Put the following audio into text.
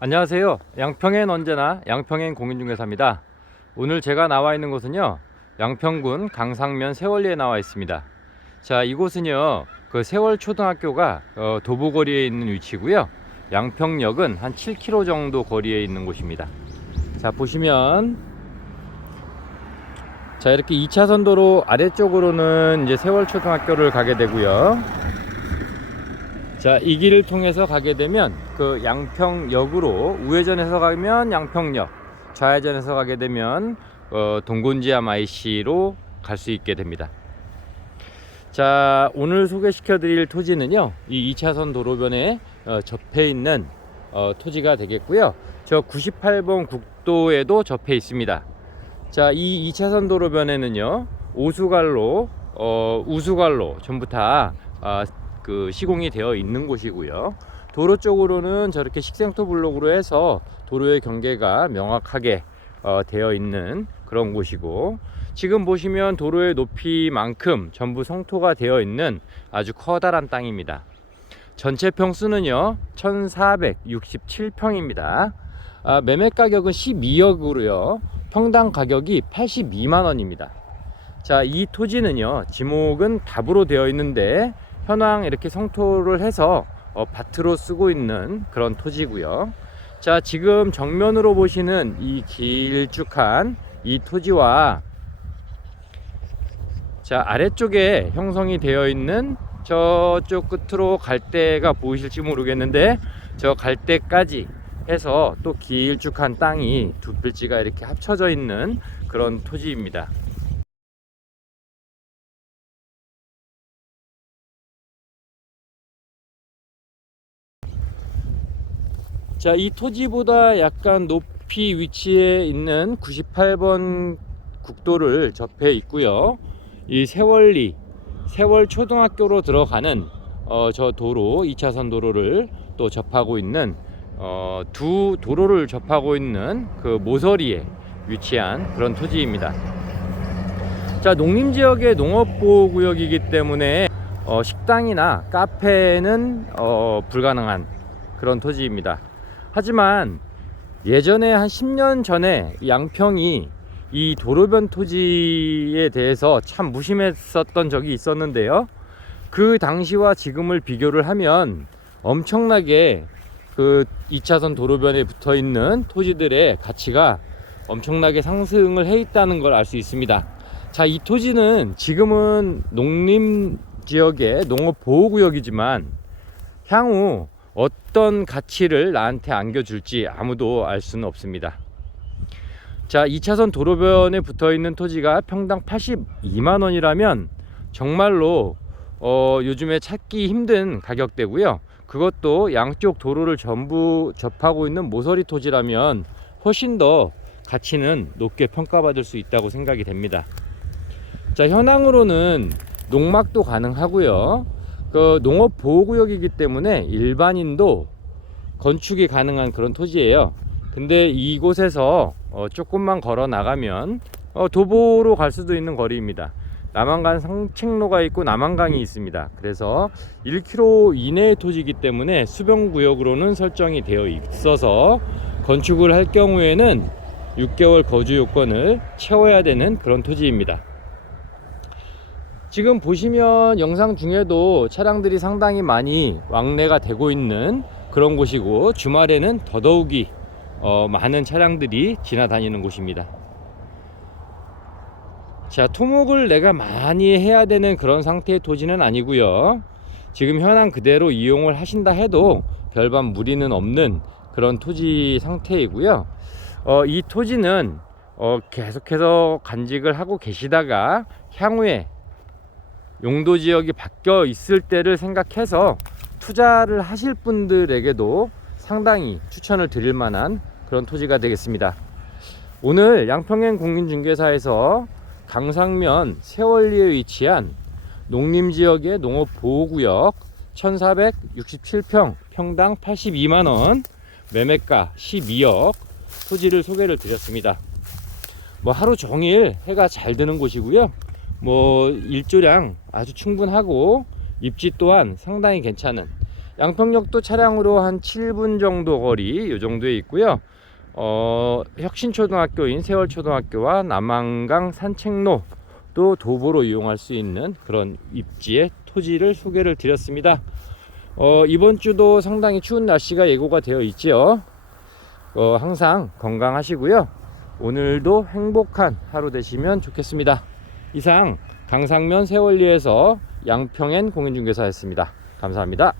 안녕하세요. 양평엔 언제나 양평엔 공인중개사입니다. 오늘 제가 나와 있는 곳은요. 양평군 강상면 세월리에 나와 있습니다. 자, 이곳은요. 그 세월 초등학교가 어, 도보거리에 있는 위치고요. 양평역은 한 7km 정도 거리에 있는 곳입니다. 자, 보시면 자, 이렇게 2차선 도로 아래쪽으로는 이제 세월 초등학교를 가게 되고요. 자, 이 길을 통해서 가게 되면 그 양평역으로 우회전해서 가면 양평역, 좌회전해서 가게 되면 어, 동곤지암 IC로 갈 수 있게 됩니다. 자, 오늘 소개시켜 드릴 토지는요. 이 2차선 도로변에 어, 접해 있는 어, 토지가 되겠고요. 저 98번 국도에도 접해 있습니다. 자, 이 2차선 도로변에는요. 오수갈로, 어, 우수갈로 전부 다 아, 그 시공이 되어 있는 곳이고요. 도로 쪽으로는 저렇게 식생토 블록으로 해서 도로의 경계가 명확하게 어, 되어 있는 그런 곳이고 지금 보시면 도로의 높이만큼 전부 성토가 되어 있는 아주 커다란 땅입니다. 전체 평수는요 1467평입니다. 아, 매매 가격은 12억으로요. 평당 가격이 82만 원입니다. 자, 이 토지는요. 지목은 답으로 되어 있는데 현황 이렇게 성토를 해서 어, 밭으로 쓰고 있는 그런 토지고요. 자, 지금 정면으로 보시는 이 길쭉한 이 토지와 자, 아래쪽에 형성이 되어 있는 저쪽 끝으로 갈대가 보이실지 모르겠는데 저 갈대까지 해서 또 길쭉한 땅이 두 필지가 이렇게 합쳐져 있는 그런 토지입니다. 자, 이 토지보다 약간 높이 위치해 있는 98번 국도를 접해 있고요. 이 세월리, 세월 초등학교로 들어가는 어, 저 도로, 2차선 도로를 또 접하고 있는 어, 두 도로를 접하고 있는 그 모서리에 위치한 그런 토지입니다. 자, 농림지역의 농업보호구역이기 때문에 어, 식당이나 카페는 어, 불가능한 그런 토지입니다. 하지만 예전에 한 10년 전에 양평이 이 도로변 토지에 대해서 참 무심했었던 적이 있었는데요. 그 당시와 지금을 비교를 하면 엄청나게 그 2차선 도로변에 붙어 있는 토지들의 가치가 엄청나게 상승을 해 있다는 걸 알 수 있습니다. 자, 이 토지는 지금은 농림 지역의 농업 보호 구역이지만 향후 어떤 가치를 나한테 안겨줄지 아무도 알 수는 없습니다. 자, 2차선 도로변에 붙어 있는 토지가 평당 82만 원이라면 정말로 어, 요즘에 찾기 힘든 가격대고요. 그것도 양쪽 도로를 전부 접하고 있는 모서리 토지라면 훨씬 더 가치는 높게 평가받을 수 있다고 생각이 됩니다. 자, 현황으로는 농막도 가능하고요. 그 농업 보호구역이기 때문에 일반인도 건축이 가능한 그런 토지예요. 근데 이곳에서 어, 조금만 걸어 나가면 어, 도보로 갈 수도 있는 거리입니다. 남한강 상책로가 있고 남한강이 있습니다. 그래서 1km 이내의 토지이기 때문에 수변구역으로는 설정이 되어 있어서 건축을 할 경우에는 6개월 거주 요건을 채워야 되는 그런 토지입니다. 지금 보시면 영상 중에도 차량들이 상당히 많이 왕래가 되고 있는 그런 곳이고 주말에는 더더욱이 어, 많은 차량들이 지나다니는 곳입니다. 자, 토목을 내가 많이 해야 되는 그런 상태의 토지는 아니고요. 지금 현황 그대로 이용을 하신다 해도 별반 무리는 없는 그런 토지 상태이고요. 어, 이 토지는 어, 계속해서 간직을 하고 계시다가 향후에 용도 지역이 바뀌어 있을 때를 생각해서 투자를 하실 분들에게도 상당히 추천을 드릴 만한 그런 토지가 되겠습니다. 오늘 양평행 공인중개사에서 강상면 세월리에 위치한 농림지역의 농업보호구역 1467평 평당 82만원 매매가 12억 토지를 소개를 드렸습니다. 뭐 하루 종일 해가 잘 드는 곳이고요. 뭐 일조량 아주 충분하고 입지 또한 상당히 괜찮은 양평역도 차량으로 한 7분 정도 거리 요 정도에 있고요. 어, 혁신초등학교인 세월초등학교와 남한강 산책로도 도보로 이용할 수 있는 그런 입지의 토지를 소개를 드렸습니다. 어, 이번 주도 상당히 추운 날씨가 예고가 되어 있지요. 어, 항상 건강하시고요. 오늘도 행복한 하루 되시면 좋겠습니다. 이상 강상면 세월리에서 양평엔 공인중개사였습니다. 감사합니다.